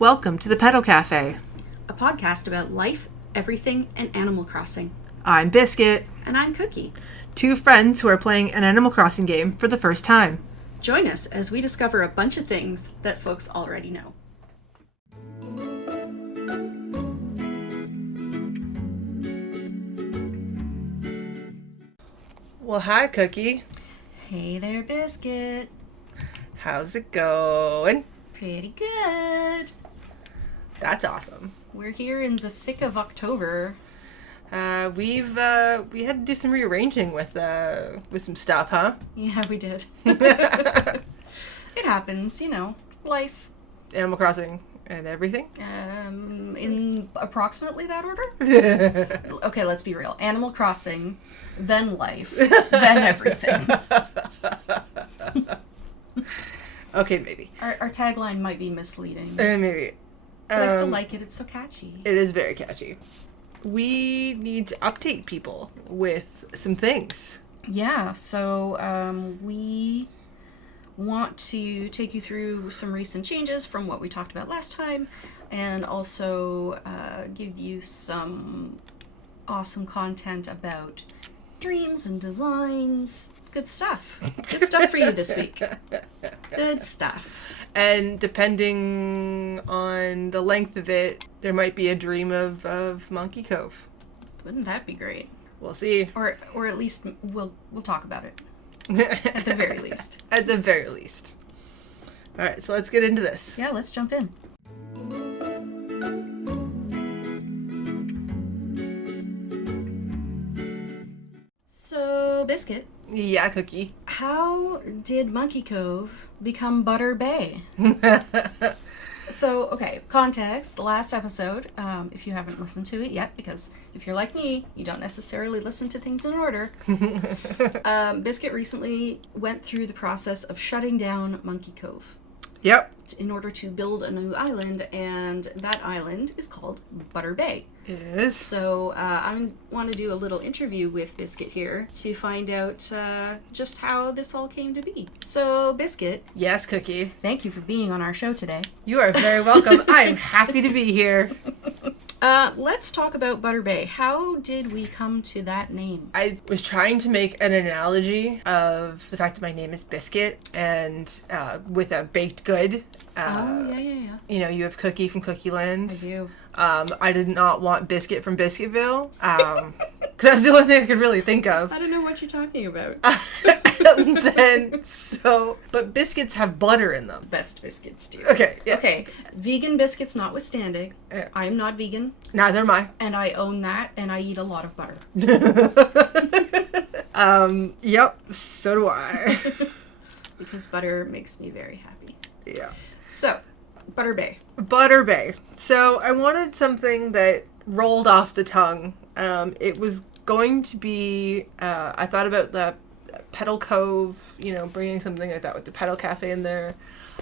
Welcome to the Petal Cafe. A podcast about life, everything, and Animal Crossing. I'm Biscuit. And I'm Cookie. Two friends who are playing an Animal Crossing game for the first time. Join us as we discover a bunch of things that folks already know. Well, hi, Cookie. Hey there, Biscuit. How's it going? Pretty good. That's awesome. We're here in the thick of October. We had to do some rearranging with some stuff, huh? Yeah, we did. It happens, life. Animal Crossing and everything. In approximately that order? Okay, let's be real. Animal Crossing, then life, then everything. Okay, maybe. Our tagline might be misleading. Maybe. But I still like it. It's so catchy. It is very catchy. We need to update people with some things. Yeah, so we want to take you through some recent changes from what we talked about last time, and also give you some awesome content about dreams and designs. Good stuff. Good stuff for you this week. Good stuff. And depending on the length of it, there might be a dream of MonkeyCove. Wouldn't that be great? We'll see. Or at least we'll talk about it. At the very least. At the very least. All right, so let's get into this. Yeah, let's jump in. So, Biscuit. Yeah, Cookie. How did MonkeyCove become Butter Bay? So, okay, context. The last episode, if you haven't listened to it yet, because if you're like me, you don't necessarily listen to things in order. Biscuit recently went through the process of shutting down MonkeyCove. Yep. In order to build a new island, and that island is called Butter Bay. It is. So I want to do a little interview with Biscuit here to find out just how this all came to be. So, Biscuit. Yes, Cookie. Thank you for being on our show today. You are very welcome. I am happy to be here. Let's talk about Butter Bay. How did we come to that name? I was trying to make an analogy of the fact that my name is Biscuit, and with a baked good. Yeah. You have Cookie from Cookie Land. I do. I did not want Biscuit from Biscuitville. Because that's the only thing I could really think of. I don't know what you're talking about. But biscuits have butter in them. Best biscuits do. Okay, yeah. Okay, vegan biscuits notwithstanding, Yeah. I am not vegan. Neither am I. And I own that, and I eat a lot of butter. Yep, so do I. Because butter makes me very happy. Yeah. So, Butter Bay. Butter Bay. So I wanted something that rolled off the tongue. It was going to be, I thought about the Petal Cove, bringing something like that with the Petal Cafe in there.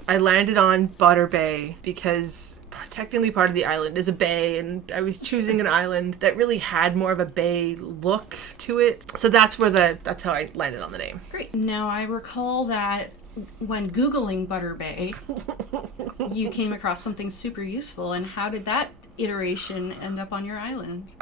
I landed on Butter Bay because technically part of the island is a bay, and I was choosing an island that really had more of a bay look to it. So that's how I landed on the name. Great. Now, I recall that when Googling Butter Bay, you came across something super useful, and how did that iteration end up on your island?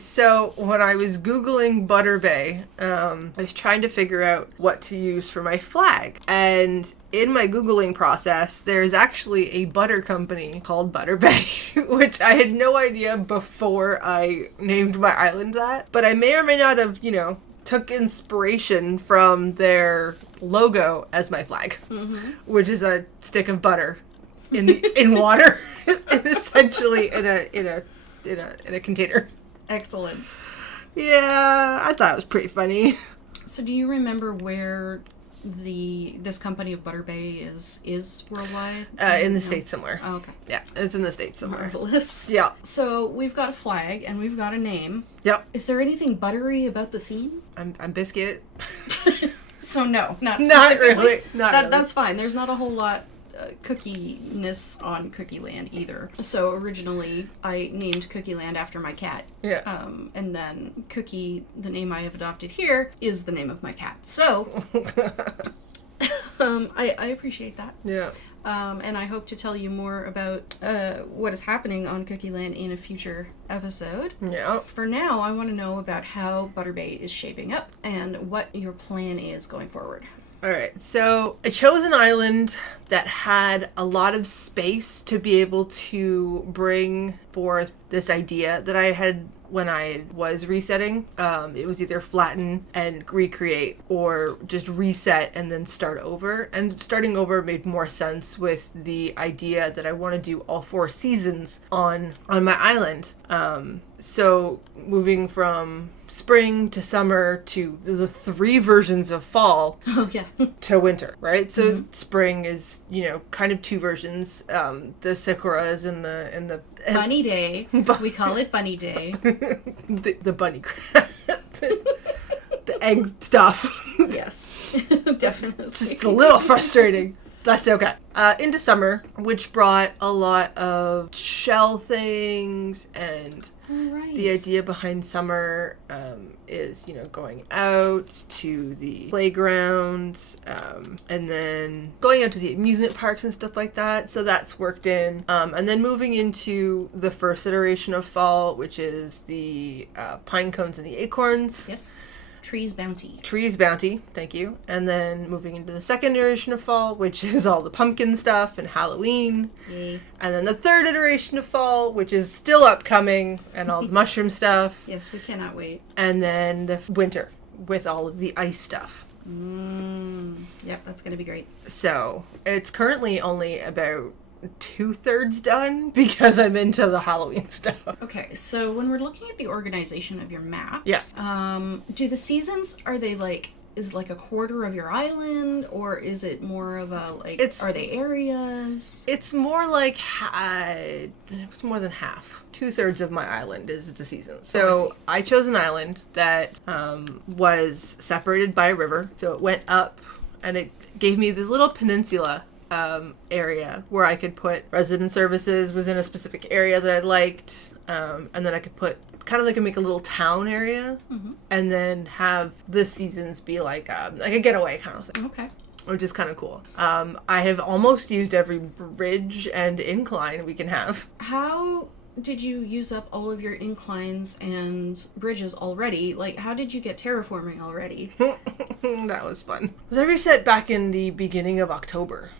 So when I was Googling Butter Bay, I was trying to figure out what to use for my flag. And in my Googling process, there's actually a butter company called Butter Bay, which I had no idea before I named my island that. But I may or may not have, took inspiration from their logo as my flag, which is a stick of butter in water, essentially in a container. Excellent. Yeah, I thought it was pretty funny. So, do you remember where this company of Butter Bay is worldwide? In the States somewhere. Oh, okay. Yeah, it's in the States somewhere. Marvelous. Yeah. So we've got a flag and we've got a name. Yep. Is there anything buttery about the theme? I'm Biscuit. So no, not Not specifically. really. Not really. That's fine. There's not a whole lot cookie-ness on Cookie Land either. So originally I named Cookie Land after my cat. Yeah. And then Cookie, the name I have adopted here, is the name of my cat. So I appreciate that. Yeah. And I hope to tell you more about what is happening on Cookie Land in a future episode. Yeah. For now, I want to know about how Butter Bay is shaping up and what your plan is going forward. All right, so I chose an island that had a lot of space to be able to bring forth this idea that I had when I was resetting. It was either flatten and recreate or just reset and then start over. And starting over made more sense with the idea that I want to do all 4 seasons on my island. So moving from spring to summer to the 3 versions of fall to winter, right? So spring is, kind of 2 versions. The sakuras and the Bunny Day. We call it Bunny Day. the bunny crap. the egg stuff. Yes, definitely. Just a little frustrating. That's okay. Into summer, which brought a lot of shell things, and the idea behind summer is, going out to the playgrounds, and then going out to the amusement parks and stuff like that. So that's worked in. And then moving into the first iteration of fall, which is the pine cones and the acorns. Yes. Trees Bounty, thank you. And then moving into the second iteration of fall, which is all the pumpkin stuff and Halloween. Yay. And then the third iteration of fall, which is still upcoming, and all the mushroom stuff. Yes, we cannot wait. And then the winter with all of the ice stuff. Yep, that's going to be great. So it's currently only about 2/3 done because I'm into the Halloween stuff. Okay, so when we're looking at the organization of your map, do the seasons, are they is a quarter of your island, or is it more of a are they areas? It's more like it's more than half. 2/3 of my island is the seasons. So I chose an island that was separated by a river, so it went up and it gave me this little peninsula area where I could put resident services was in a specific area that I liked, and then I could put make a little town area, and then have the seasons be like a getaway kind of thing. Okay. Which is kind of cool. I have almost used every bridge and incline we can have. How did you use up all of your inclines and bridges already? How did you get terraforming already? That was fun. I reset back in the beginning of October.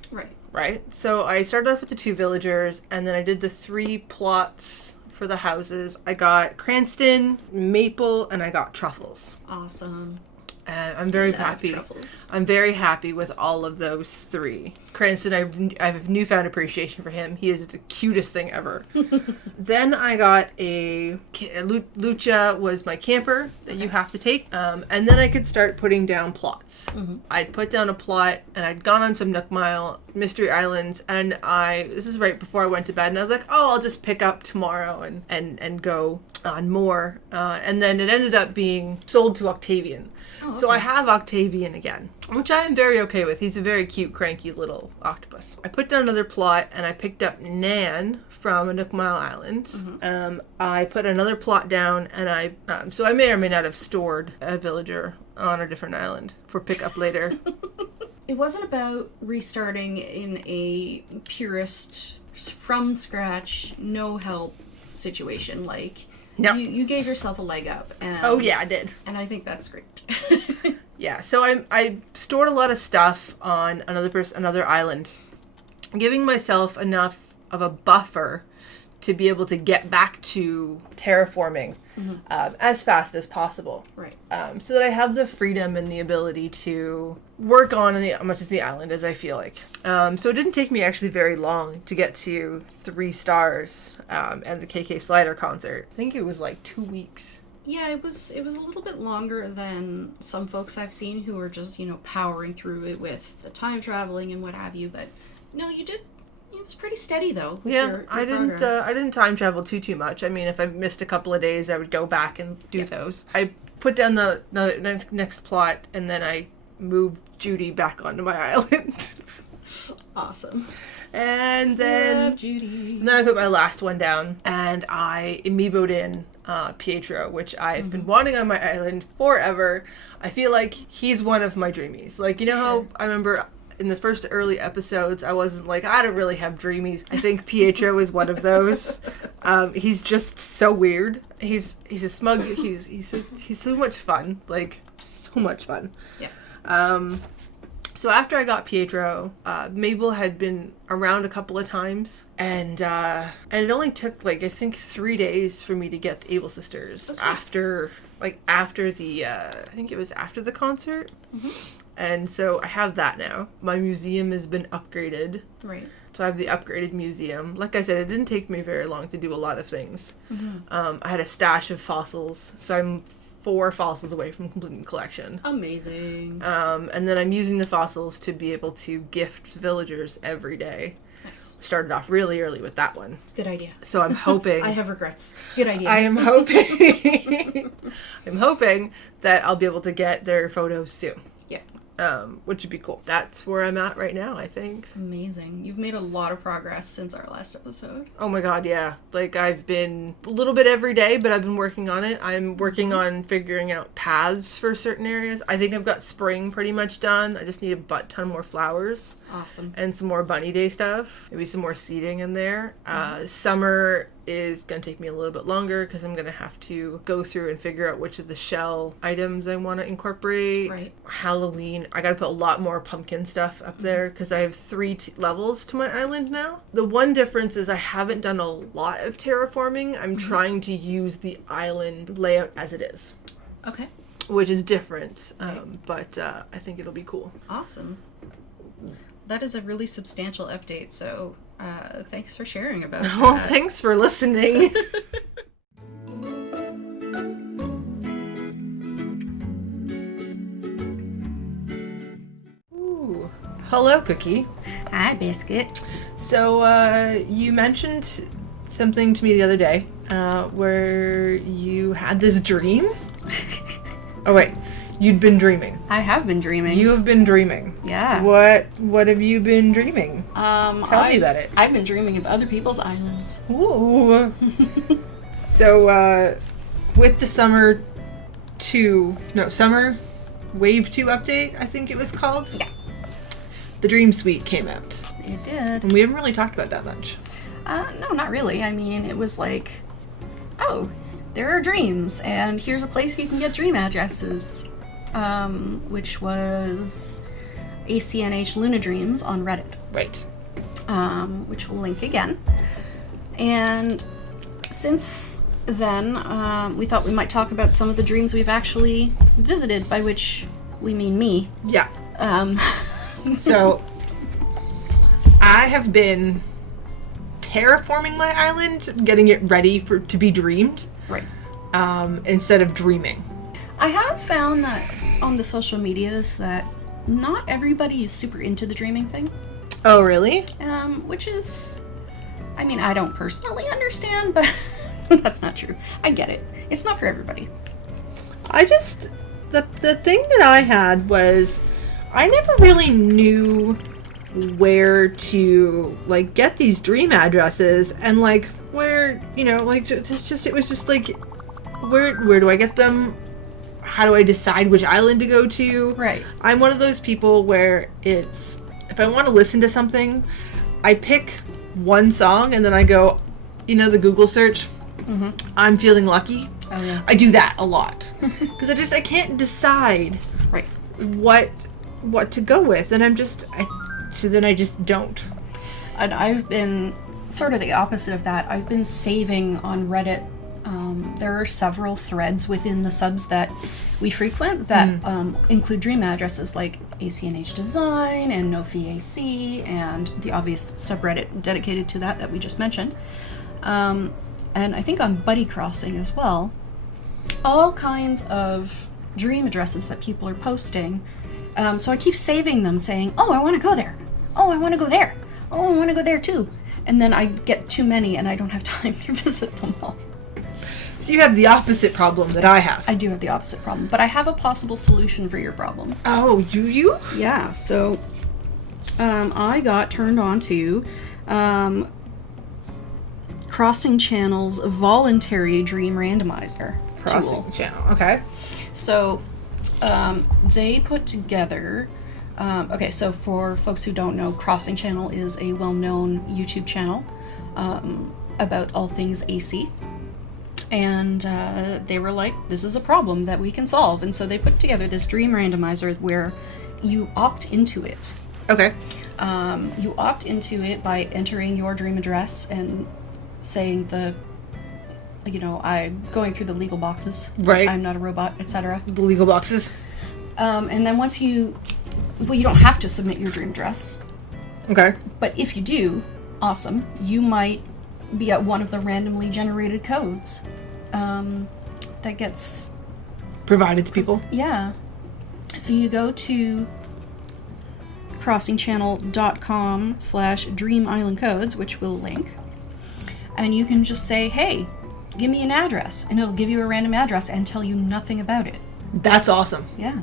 Right? So I started off with the 2 villagers, and then I did the 3 plots for the houses. I got Cranston, Maple, and I got Truffles. Awesome. I'm very happy. Truffles. I'm very happy with all of those 3. Cranston, I have newfound appreciation for him. He is the cutest thing ever. Then I got a Lucha was my camper that you have to take. And then I could start putting down plots. I'd put down a plot, and I'd gone on some Nook Mile Mystery Islands, and this is right before I went to bed, and I was like, I'll just pick up tomorrow and go on more. And then it ended up being sold to Octavian. Oh, okay. So I have Octavian again, which I am very okay with. He's a very cute, cranky little octopus. I put down another plot, and I picked up Nan from a Nook Mile Island. I put another plot down, and so I may or may not have stored a villager on a different island for pickup later. It wasn't about restarting in a purist, from scratch, no help situation. No. You gave yourself a leg up. And, oh, yeah, I did. And I think that's great. Yeah, so I stored a lot of stuff on another island, giving myself enough of a buffer to be able to get back to terraforming as fast as possible. Right. So that I have the freedom and the ability to work on as much as the island as I feel like. So it didn't take me actually very long to get to 3 stars and the KK Slider concert. I think it was 2 weeks. Yeah, it was a little bit longer than some folks I've seen who are just, powering through it with the time traveling and what have you. But no, you did. It was pretty steady though. Your I didn't time travel too much. I mean, if I missed a couple of days, I would go back and do those. I put down the next plot, and then I moved Judy back onto my island. Awesome. And then I put my last one down, and I amiiboed in Pietro, which I've been wanting on my island forever. I feel like he's one of my dreamies. How I remember in the first early episodes, I wasn't like, I don't really have dreamies. I think Pietro is one of those. He's just so weird. He's a smug. He's so much fun. Like, so much fun. Yeah. So after I got Pietro, Mabel had been around a couple of times, and it only took like I think 3 days for me to get the Able Sisters after the I think it was after the concert. Mm-hmm. And so I have that now. My museum has been upgraded. Right. So I have the upgraded museum. Like I said, it didn't take me very long to do a lot of things. Mm-hmm. I had a stash of fossils, so I'm 4 fossils away from completing the collection. Amazing. And then I'm using the fossils to be able to gift villagers every day. Nice. Started off really early with that one. Good idea. So I'm hoping... I have regrets. Good idea. I am hoping... I'm hoping that I'll be able to get their photos soon. Yeah. Which would be cool. That's where I'm at right now, I think. Amazing. You've made a lot of progress since our last episode. Oh my god, yeah. Like, I've been a little bit every day, but I've been working on it. I'm working on figuring out paths for certain areas. I think I've got spring pretty much done. I just need a butt ton more flowers. Awesome. And some more bunny day stuff. Maybe some more seeding in there. Summer is going to take me a little bit longer because I'm going to have to go through and figure out which of the shell items I want to incorporate. Right. Halloween, I got to put a lot more pumpkin stuff up there because I have 3 levels to my island now. The one difference is I haven't done a lot of terraforming. I'm trying to use the island layout as it is. Okay. Which is different, Right. but I think it'll be cool. Awesome. That is a really substantial update, so thanks for sharing about that. Well, thanks for listening. Ooh. Hello, Cookie. Hi, Biscuit. So, you mentioned something to me the other day, where you had this dream? Oh, wait. You'd been dreaming. I have been dreaming. You have been dreaming. Yeah. What have you been dreaming? Tell me about it. I've been dreaming of other people's islands. Ooh. So, with the summer Wave 2 update, I think it was called? Yeah. The Dream Suite came out. It did. And we haven't really talked about that much. No, not really. I mean, it was like, oh, there are dreams, and here's a place you can get dream addresses. Which was ACNH Luna Dreams on Reddit. Right. Which we'll link again. And since then, we thought we might talk about some of the dreams we've actually visited, by which we mean me. Yeah. So, I have been terraforming my island, getting it ready to be dreamed. Right. Instead of dreaming. I have found that on the social medias that not everybody is super into the dreaming thing. Oh, really? Which is, I mean, I don't personally understand, but that's not true. I get it. It's not for everybody. The thing that I had was, I never really knew where to, like, get these dream addresses, and, like, where, you know, like, it was just, like, where do I get them? How do I decide which island to go to? Right. I'm one of those people where if I want to listen to something, I pick one song and then I go, you know, the Google search, I'm feeling lucky. Oh, yeah. I do that a lot. Because I can't decide right what to go with. And so then I just don't. And I've been sort of the opposite of that. I've been saving on Reddit. There are several threads within the subs that we frequent that include dream addresses like ACNH Design and NoFeeAC and the obvious subreddit dedicated to that we just mentioned. And I think on BuddyCrossing as well. All kinds of dream addresses that people are posting. So I keep saving them saying, oh, I want to go there. Oh, I want to go there. Oh, I want to go there too. And then I get too many and I don't have time to visit them all. So you have the opposite problem that I have. I do have the opposite problem, but I have a possible solution for your problem. Oh, you? Yeah, so I got turned on to Crossing Channel's voluntary dream randomizer Crossing tool. Channel, okay. So they put together Okay, so for folks who don't know, Crossing Channel is a well-known YouTube channel about all things AC. And they were like, this is a problem that we can solve. And so they put together this dream randomizer where you opt into it. Okay. You opt into it by entering your dream address and saying I'm going through the legal boxes. Right. I'm not a robot, etc. The legal boxes. And then once you don't have to submit your dream address. Okay. But if you do, awesome. You might be at one of the randomly generated codes that gets provided to people. Yeah. So you go to crossingchannel.com/Dream Island Codes, which we'll link, and you can just say, hey, give me an address, and it'll give you a random address and tell you nothing about it. That's awesome. Yeah.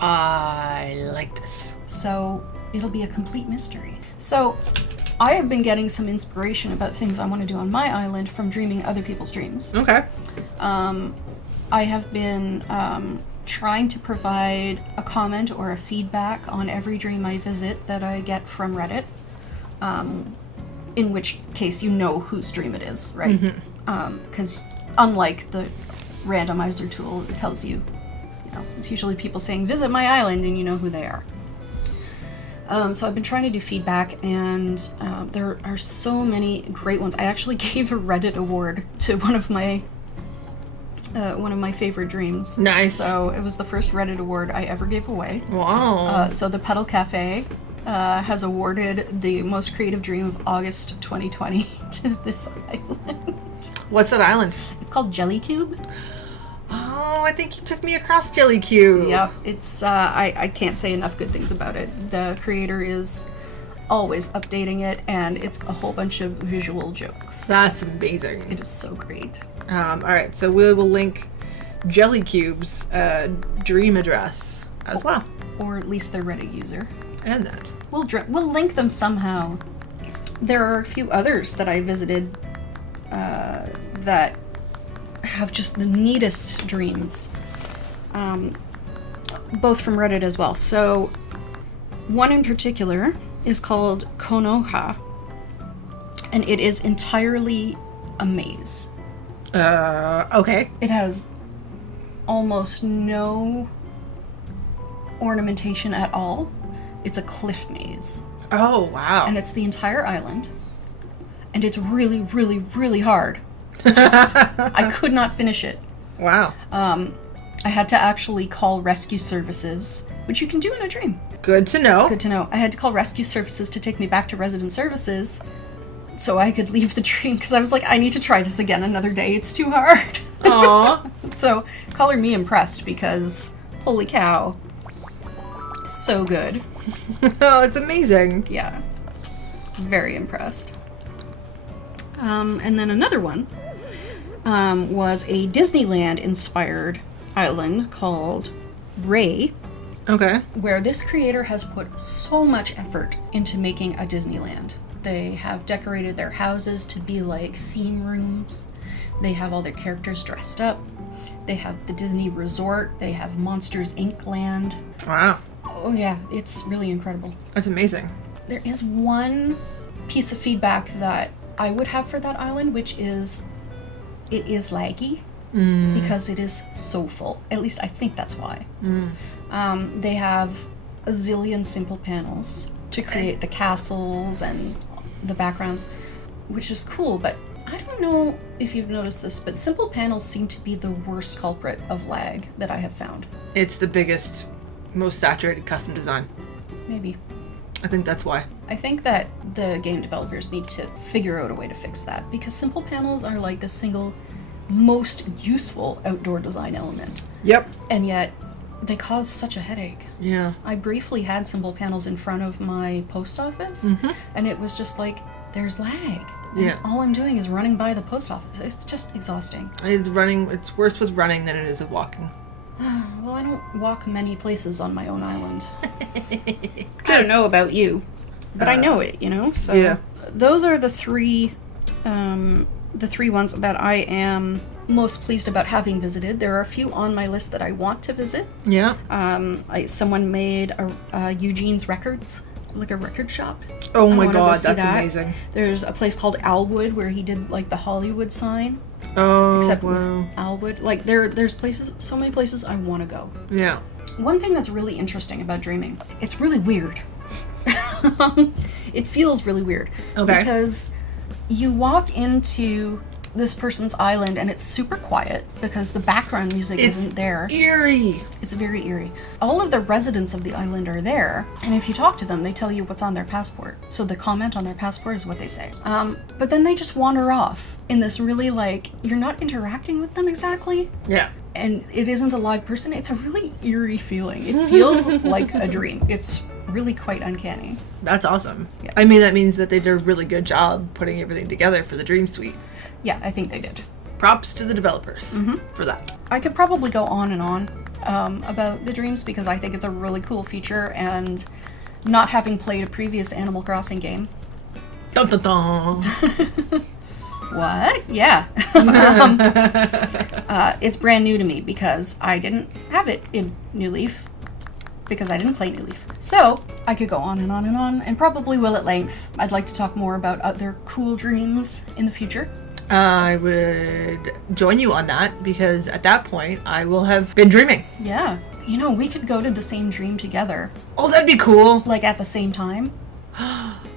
I like this. So it'll be a complete mystery. So I have been getting some inspiration about things I want to do on my island from dreaming other people's dreams. Okay. I have been trying to provide a comment or a feedback on every dream I visit that I get from Reddit, in which case you know whose dream it is, right? Because unlike the randomizer tool, it tells you, it's usually people saying, visit my island, and you know who they are. So I've been trying to do feedback, and there are so many great ones. I actually gave a Reddit award to one of my favorite dreams. Nice. So it was the first Reddit award I ever gave away. Wow. So the Petal Cafe has awarded the most creative dream of August 2020 to this island. What's that island? It's called JellyCube. Oh, I think you took me across JellyCube. Yep, it's I can't say enough good things about it. The creator is always updating it, and it's a whole bunch of visual jokes. That's amazing. It is so great. All right, so we will link JellyCube's dream address as well, Or at least their Reddit user. and that. We'll link them somehow. There are a few others that I visited that have just the neatest dreams, both from Reddit as well. So one in particular is called Konoha, and it is entirely a maze. Okay. It has almost no ornamentation at all. It's a cliff maze. Oh, wow. And it's the entire island. And it's really, really, really hard. I could not finish it. Wow. I had to actually call rescue services, which you can do in a dream. Good to know. Good to know. I had to call rescue services to take me back to resident services so I could leave the dream, because I was like, I need to try this again another day. It's too hard. Aw. So, color me impressed, because holy cow. So good. Oh, it's amazing. Yeah. Very impressed. And then another one was a Disneyland-inspired island called Raiae, Okay. where this creator has put so much effort into making a Disneyland. They have decorated their houses to be like theme rooms. They have all their characters dressed up. They have the Disney Resort. They have Monsters Inc. Land. Wow. Oh yeah, it's really incredible. That's amazing. There is one piece of feedback that I would have for that island, which is it is laggy because it is so full. At least I think that's why. They have a zillion simple panels to create the castles and the backgrounds, which is cool, but I don't know if you've noticed this, but simple panels seem to be the worst culprit of lag that I have found. It's the biggest, most saturated custom design. Maybe. I think that's why. I think that the game developers need to figure out a way to fix that, because simple panels are like the single most useful outdoor design element. Yep. And yet, they cause such a headache. Yeah. I briefly had simple panels in front of my post office, and it was just like, there's lag. And Yeah. all I'm doing is running by the post office. It's just exhausting. It's worse with running than it is with walking. Well, I don't walk many places on my own island. I don't know about you, but I know it, So Yeah. those are the three ones that I am most pleased about having visited. There are a few on my list that I want to visit. Yeah. Someone made a Eugene's Records, like a record shop. Oh I my wanna go god, see that's that. amazing. There's a place called Alwood where he did like the Hollywood sign. Oh, Except wow. with Alwood. Like there's places, so many places I want to go. Yeah. One thing that's really interesting about dreaming, it's really weird. It feels really weird. Okay. Because you walk into this person's island and it's super quiet because the background music isn't there. Eerie. It's very eerie. All of the residents of the island are there, and if you talk to them, they tell you what's on their passport. So the comment on their passport is what they say. But then they just wander off in this really, like, you're not interacting with them exactly. Yeah. And it isn't a live person. It's a really eerie feeling. It feels like a dream. It's really quite uncanny. That's awesome. Yeah. I mean, that means that they did a really good job putting everything together for the Dream Suite. Yeah, I think they did. Props to the developers for that. I could probably go on and on about the dreams because I think it's a really cool feature, and not having played a previous Animal Crossing game. Dun, dun, dun. What? Yeah. It's brand new to me because I didn't have it in New Leaf because I didn't play New Leaf. So I could go on and on and on, and probably will at length. I'd like to talk more about other cool dreams in the future. I would join you on that because at that point I will have been dreaming. Yeah. You know, we could go to the same dream together. Oh, that'd be cool. Like at the same time.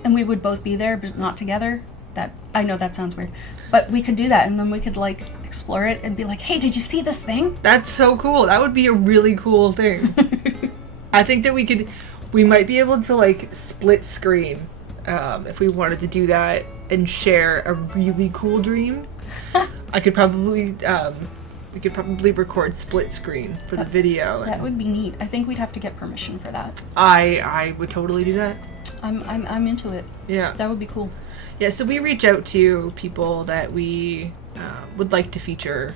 And we would both be there, but not together. I know that sounds weird. But we could do that, and then we could, like, explore it and be like, hey, did you see this thing? That's so cool. That would be a really cool thing. I think that we might be able to, like, split screen if we wanted to do that and share a really cool dream. I could probably, we could probably record split screen for the video. That would be neat. I think we'd have to get permission for that. I would totally do that. I'm into it. Yeah. That would be cool. Yeah, so we reach out to people that we would like to feature.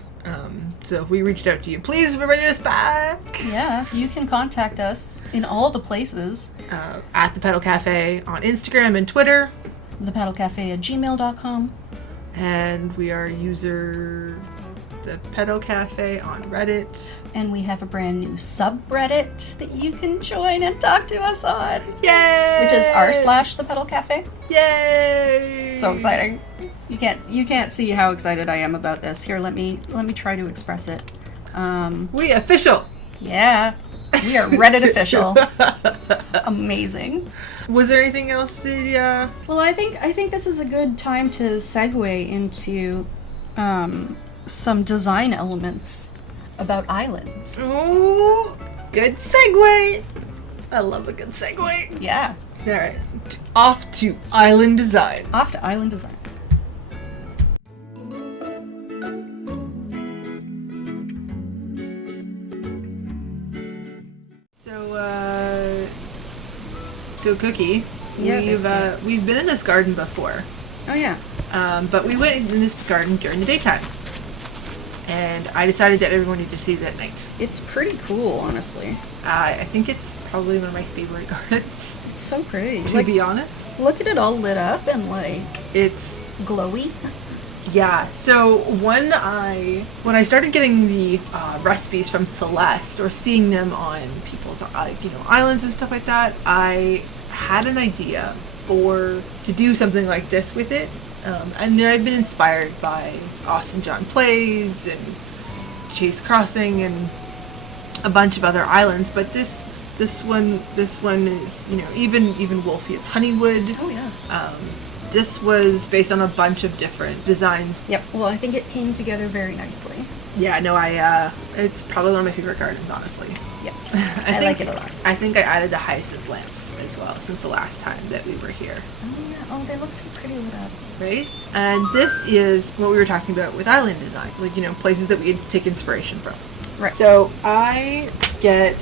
So if we reached out to you, please bring us back. Yeah, you can contact us in all the places. At the Petal Cafe on Instagram and Twitter. thepetalcafe@gmail.com. And we are user the Petal Cafe on Reddit. And we have a brand new subreddit that you can join and talk to us on. Yay! Which is r/the Petal Cafe. Yay! So exciting. You can't see how excited I am about this. Here, let me try to express it. We official. Yeah. We are Reddit official. Amazing. Was there anything else that Well, I think this is a good time to segue into some design elements about islands. Ooh, good segue. I love a good segue. Yeah. All right, off to island design. Off to island design. So Cookie, Yeah, we've been in this garden before, Oh yeah. but we went in this garden during the daytime, and I decided that everyone needed to see it at night. It's pretty cool, honestly. I think it's probably one of my favorite gardens, It's so pretty. to be honest. Look at it all lit up and like It's glowy. Yeah, so when I started getting the recipes from Celeste or seeing them on people's islands and stuff like that, I had an idea to do something like this with it. And then I've been inspired by Austin John Plays and Chase Crossing and a bunch of other islands, but this one is, even Wolfie of Honeywood. Oh yeah. This was based on a bunch of different designs. Yep. Well, I think it came together very nicely. Yeah, no, it's probably one of my favorite gardens, honestly. Yep. I like it a lot. I think I added the hyacinth lamps as well since the last time that we were here. Oh yeah. Oh, they look so pretty lit up. Right? And this is what we were talking about with island design, like, places that we can take inspiration from. Right. So I get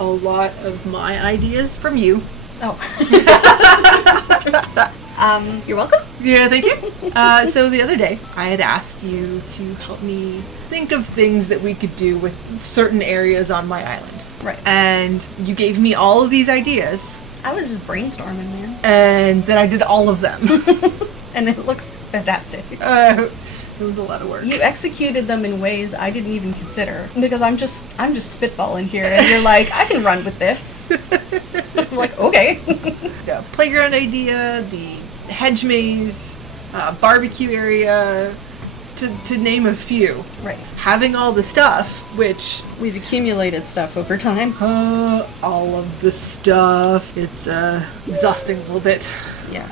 a lot of my ideas from you. Oh. You're welcome. Yeah, thank you. So the other day, I had asked you to help me think of things that we could do with certain areas on my island. Right. And you gave me all of these ideas. I was just brainstorming, man. And then I did all of them. And it looks fantastic. It was a lot of work. You executed them in ways I didn't even consider, because I'm just spitballing here, and you're like, I can run with this. I'm like, okay. Yeah, playground idea, the hedge maze, barbecue area, to name a few. Right. Having all the stuff, which We've accumulated stuff over time. all of the stuff, it's exhausting a little bit. Yeah.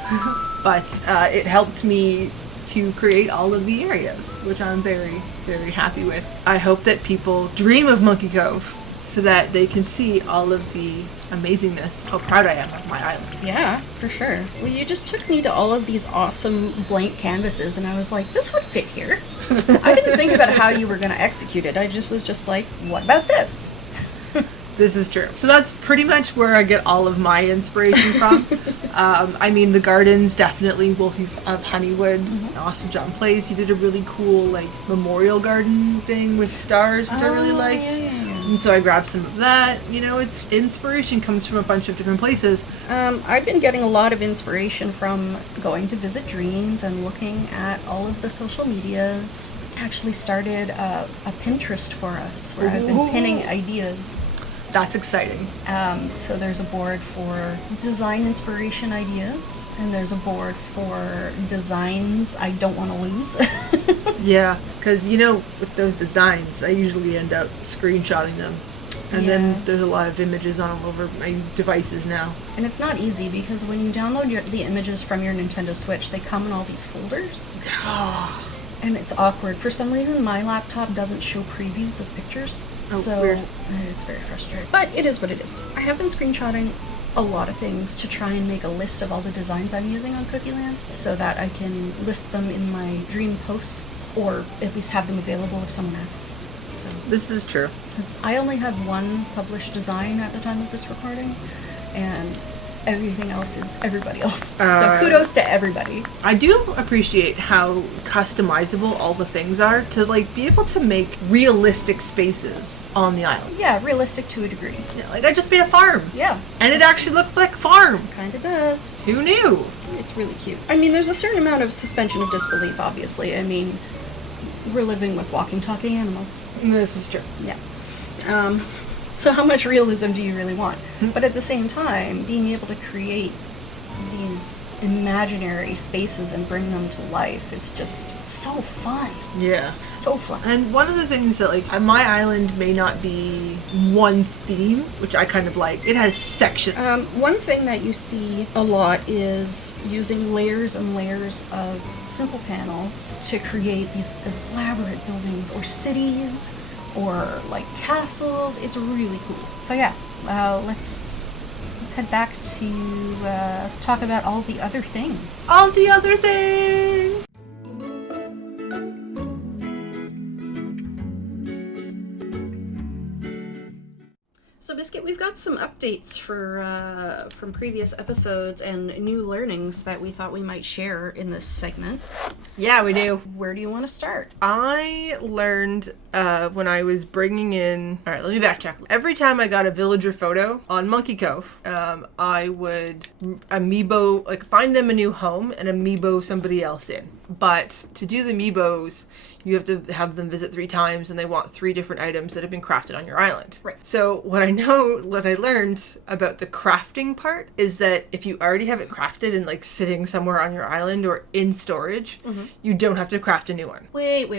But it helped me to create all of the areas, which I'm very, very happy with. I hope that people dream of MonkeyCove so that they can see all of the amazingness, how proud I am of my island. Yeah, for sure. Well, you just took me to all of these awesome blank canvases, and I was like, this would fit here. I didn't think about how you were going to execute it. I was just like, what about this? This is true. So that's pretty much where I get all of my inspiration from. I mean, the gardens, definitely Wolfie of Honeywood. Awesome John Place. He did a really cool, like, memorial garden thing with stars, which I really liked. Yeah. And so I grabbed some of that. You know, it's inspiration comes from a bunch of different places. I've been getting a lot of inspiration from going to Visit Dreams and looking at all of the social medias. Actually started a Pinterest for us where I've been pinning ideas. That's exciting. So there's a board for design inspiration ideas, and there's a board for designs I don't want to lose. Yeah, because, you know, with those designs, I usually end up screenshotting them. And then there's a lot of images on them over my devices now. And it's not easy because when you download the images from your Nintendo Switch, they come in all these folders. And it's awkward. For some reason, my laptop doesn't show previews of pictures. So weird. It's very frustrating. But it is what it is. I have been screenshotting a lot of things to try and make a list of all the designs I'm using on Cookie Land so that I can list them in my dream posts, or at least have them available if someone asks. So This is true. because I only have one published design at the time of this recording, and everything else is everybody else. So kudos to everybody. I do appreciate how customizable all the things are to, like, be able to make realistic spaces on the island. Yeah, realistic to a degree. Yeah, like, I just made a farm. Yeah, And it actually looked like a farm. kinda does. Who knew? It's really cute. I mean, there's a certain amount of suspension of disbelief, obviously. I mean, we're living with walking, talking animals. This is true. Yeah. So how much realism do you really want? But at the same time, being able to create these imaginary spaces and bring them to life is just it's so fun. Yeah. So fun. And one of the things that, like, my island may not be one theme, which I kind of like. It has sections. One thing that you see a lot is using layers and layers of simple panels to create these elaborate buildings or cities or like castles. It's really cool. So yeah, let's head back to talk about all the other things. All the other things! So Biscuit, we've got some updates from previous episodes and new learnings that we thought we might share in this segment. Yeah, we do. Where do you want to start? I learned when I was bringing in... Alright, let me backtrack. Every time I got a villager photo on MonkeyCove, I would amiibo, like, find them a new home and amiibo somebody else in. But to do the amiibos, you have to have them visit 3 times, and they want 3 different items that have been crafted on your island. Right. So what I learned about the crafting part is that if you already have it crafted and, like, sitting somewhere on your island or in storage, you don't have to craft a new one. Wait.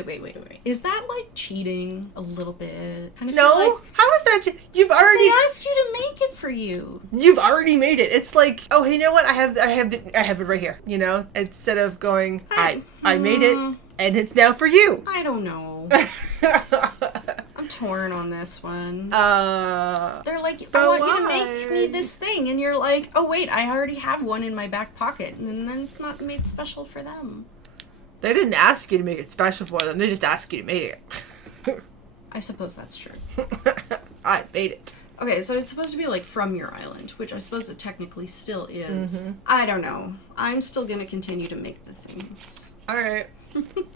Is that like cheating a little bit? Kind of No, feel like how is that? You've already they asked you to make it for you. You've already made it. It's like, oh, hey, you know what? I have it right here. You know, instead of going, I made it, and it's now for you. I don't know. I'm torn on this one. They're like, I want you to make me this thing, and you're like, oh wait, I already have one in my back pocket, and then it's not made special for them. They didn't ask you to make it special for them. They just asked you to make it. I suppose that's true. I made it. Okay, so it's supposed to be like from your island, which I suppose it technically still is. I don't know. I'm still gonna continue to make the things. Alright.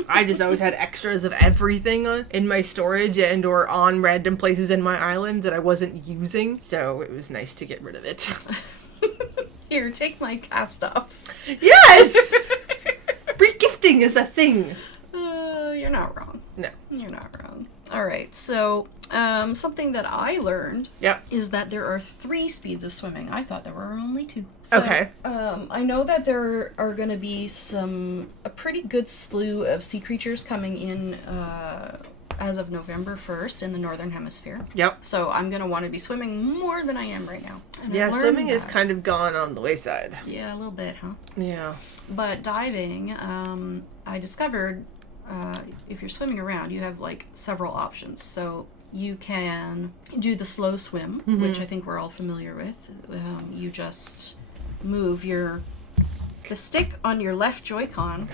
I just always had extras of everything in my storage and or on random places in my island that I wasn't using, so it was nice to get rid of it. Here, take my cast-offs. Yes! Regifting is a thing. you're not wrong. No. You're not wrong. All right, so something that I learned is that there are 3 speeds of swimming. I thought there were only 2. So, Okay. I know that there are going to be a pretty good slew of sea creatures coming in as of November 1st in the Northern Hemisphere. Yep. So I'm going to want to be swimming more than I am right now. And I learned swimming is that. kind of gone on the wayside. Yeah, a little bit, huh? Yeah. But diving, I discovered if you're swimming around, you have like several options. So you can do the slow swim, which I think we're all familiar with. You just move the stick on your left Joy-Con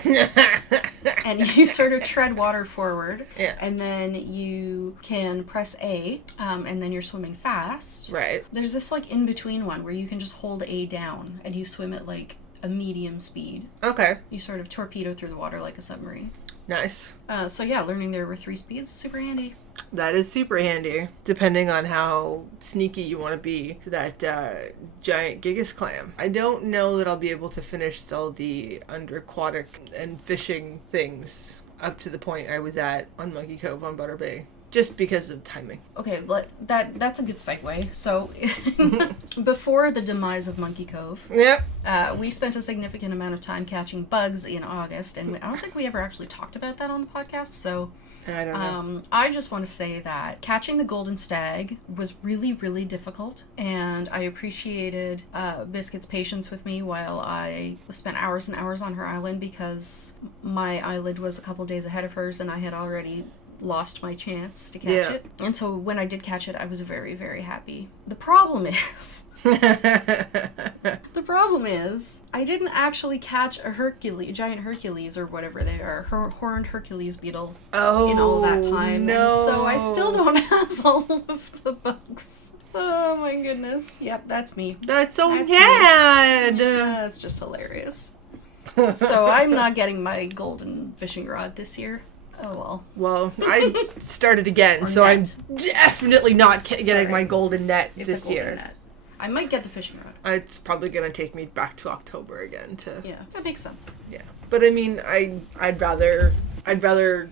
and you sort of tread water forward. Yeah. And then you can press A and then you're swimming fast. Right. There's this like in-between one where you can just hold A down and you swim at like a medium speed. Okay. You sort of torpedo through the water like a submarine. Nice. So yeah, learning there were 3 speeds, super handy. That is super handy, depending on how sneaky you want to be to that giant gigas clam. I don't know that I'll be able to finish all the underaquatic and fishing things up to the point I was at on MonkeyCove on Butter Bay. Just because of timing. Okay, that's a good segue. So, before the demise of MonkeyCove, we spent a significant amount of time catching bugs in August, and I don't think we ever actually talked about that on the podcast, so... I don't know. I just want to say that catching the golden stag was really, really difficult, and I appreciated Biscuit's patience with me while I spent hours and hours on her island because my island was a couple days ahead of hers, and I had already lost my chance to catch it. And so when I did catch it, I was very, very happy. The problem is... I didn't actually catch a giant Hercules or whatever they are, horned Hercules beetle in all that time. No. And so I still don't have all of the bugs. Oh my goodness. Yep, that's me. That's so sad. Yeah, it's just hilarious. So I'm not getting my golden fishing rod this year. Oh well. Well, I started again, so net. I'm definitely not getting my golden net this golden year. Net. I might get the fishing rod. It's probably gonna take me back to October again to. Yeah, that makes sense. Yeah, but I mean, I'd rather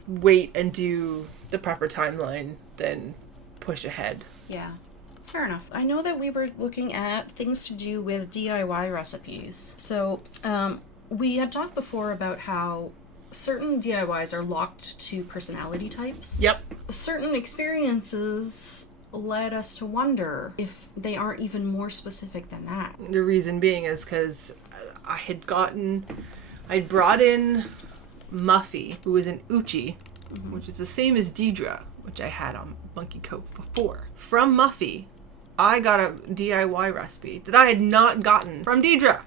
wait and do the proper timeline than push ahead. Yeah. Fair enough. I know that we were looking at things to do with DIY recipes. So, we had talked before about how certain DIYs are locked to personality types. Yep. Certain experiences led us to wonder if they aren't even more specific than that. The reason being is because I'd brought in Muffy, who was an Uchi, which is the same as Deidre, which I had on MonkeyCove before. From Muffy, I got a DIY recipe that I had not gotten from Deidre.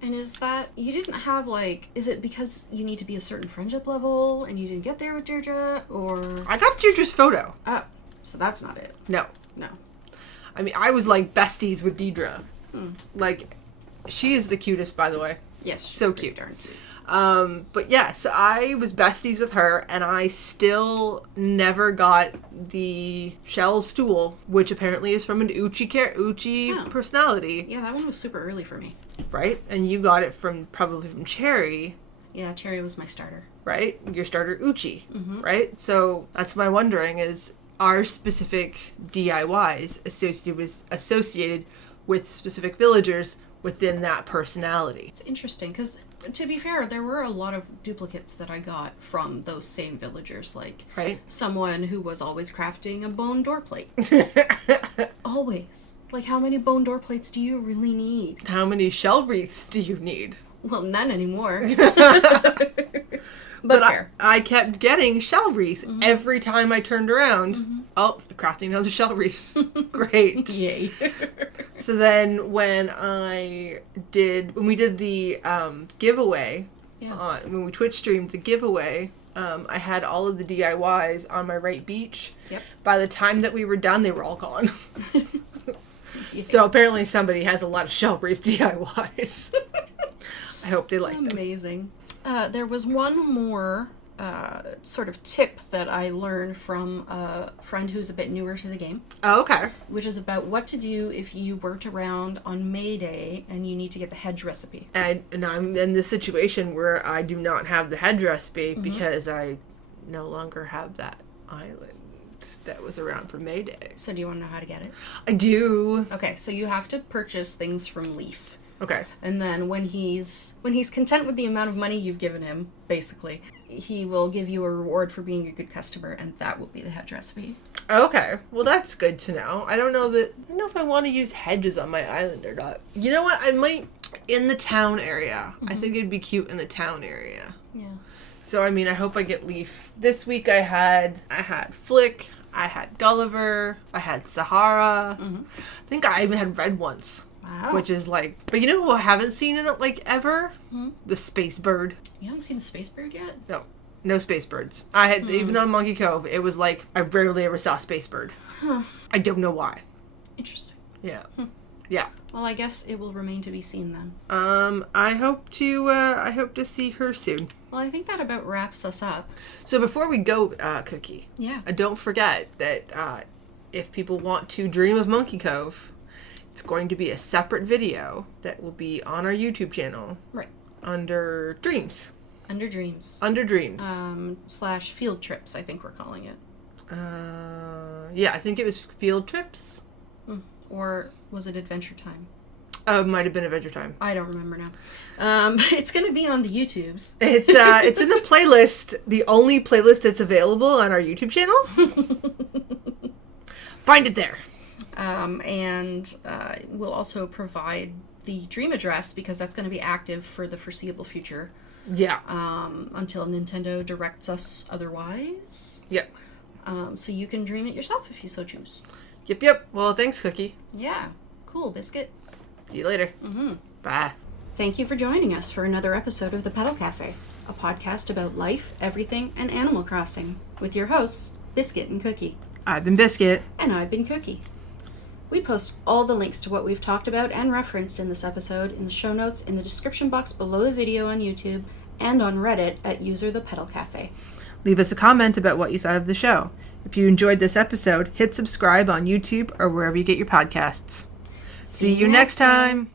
And is that, you didn't have is it because you need to be a certain friendship level and you didn't get there with Deirdre, or? I got Deirdre's photo. Oh, so that's not it. No. No. I mean, I was besties with Deidre. She is the cutest, by the way. Yes. She's so pretty cute. Darn cute. But yeah, so I was besties with her, and I still never got the shell stool, which apparently is from an Uchi personality. Yeah, that one was super early for me. Right? And you got it probably from Cherry. Yeah, Cherry was my starter. Right? Your starter Uchi. Right? So that's my wondering is, are specific DIYs associated with specific villagers within that personality? It's interesting, because to be fair, there were a lot of duplicates that I got from those same villagers, right? Someone who was always crafting a bone door plate. Always. How many bone door plates do you really need? How many shell wreaths do you need? Well, none anymore. But fair. I kept getting shell wreath every time I turned around. Oh, crafting another shell wreath. Great. Yay. So then when we did the giveaway, when we Twitch streamed the giveaway, I had all of the DIYs on my right beach. Yep. By the time that we were done, they were all gone. So apparently somebody has a lot of shell wreath DIYs. I hope they like them. Amazing. There was one more sort of tip that I learned from a friend who's a bit newer to the game. Oh, okay. Which is about what to do if you weren't around on May Day and you need to get the hedge recipe. And I'm in this situation where I do not have the hedge recipe because I no longer have that island that was around for Mayday. So do you want to know how to get it? I do. Okay, so you have to purchase things from Leaf. Okay. And then when he's content with the amount of money you've given him, basically, he will give you a reward for being a good customer, and that will be the hedge recipe. Okay. Well, that's good to know. I don't know if I want to use hedges on my island or not. You know what? I might in the town area. I think it'd be cute in the town area. Yeah. So, I mean, I hope I get Leaf. This week I had Flick, I had Gulliver, I had Sahara. I think I even had Red once. Wow. Which is like... But you know who I haven't seen in it, like, ever? The Space Bird. You haven't seen the Space Bird yet? No Space Birds. I had... Even on MonkeyCove, it was like, I rarely ever saw Space Bird. I don't know why. Interesting. Yeah. Yeah. Well, I guess it will remain to be seen then. I hope to see her soon. Well, I think that about wraps us up. So before we go, Cookie. Yeah. Don't forget that if people want to dream of MonkeyCove, it's going to be a separate video that will be on our YouTube channel. Right. Under Dreams. Under Dreams. Under Dreams. / field trips, I think we're calling it. Yeah, I think it was Field Trips. Or was it Adventure Time? Oh, it might have been Adventure Time. I don't remember now. It's going to be on the YouTubes. It's in the playlist, the only playlist that's available on our YouTube channel. Find it there. And we'll also provide the dream address because that's going to be active for the foreseeable future. Yeah. Until Nintendo directs us otherwise. Yep. So you can dream it yourself if you so choose. Yep. Well, thanks, Cookie. Yeah. Cool, Biscuit. See you later. Bye. Thank you for joining us for another episode of the Petal Cafe, a podcast about life, everything, and Animal Crossing, with your hosts, Biscuit and Cookie. I've been Biscuit. And I've been Cookie. We post all the links to what we've talked about and referenced in this episode in the show notes in the description box below the video on YouTube and on Reddit at @userthepetalcafe. Leave us a comment about what you thought of the show. If you enjoyed this episode, hit subscribe on YouTube or wherever you get your podcasts. See you next time.